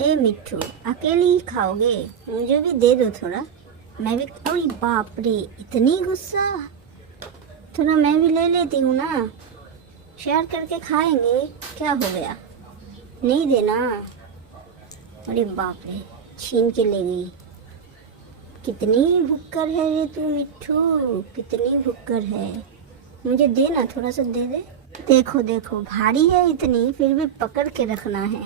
ए मिट्ठू, अकेले ही खाओगे? मुझे भी दे दो थोड़ा, मैं भी। अरे बाप रे, इतनी गुस्सा। थोड़ा मैं भी ले लेती हूँ ना, शेयर करके खाएंगे। क्या हो गया, नहीं देना? अरे बाप रे, छीन के ले गई। कितनी भुक्कड़ है रे तू मिट्ठू, कितनी भुक्कड़ है। मुझे देना, थोड़ा सा दे दे। देखो देखो, भारी है इतनी, फिर भी पकड़ के रखना है।